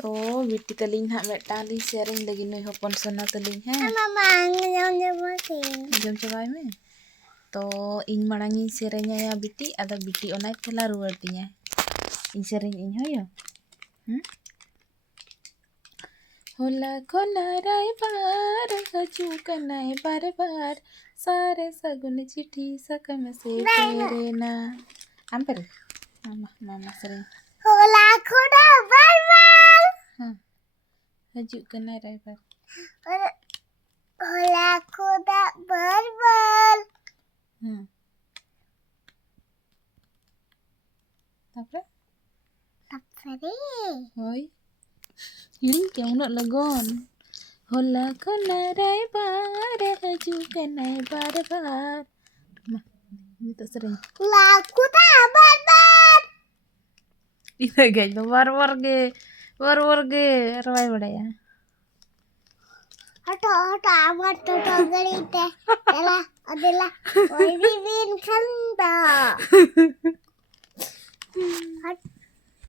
तो बिटी तलिंग हाँ मेटाली सेरेंग लगी नई हपन सोना तलिंग है जम चबाई में तो इन मड़ांगी सेरेंग या बिटी अदा बिटी ओनाय तेला रुआर दिया इन सेरेंग इन होयो होला खोना राय बार हजू कनाय बार बार सारे सगुन चिट्ठी सकम से तेरे ना आम पर मामा मामा सेरेंग होला खोना बार बार हजू कनाय राय बार होला खोना बार बार तापरे होय हिड़ी के उनक लगन होला खोना राय बार हजू कनाय बार बार मा नितो सेरेंग होला खोना बार बार इना गज बार बार गे रवाय बड़ाया हटो हटो आमर तो गड़ी ते तेला अदेला ओई दिन खंदा हट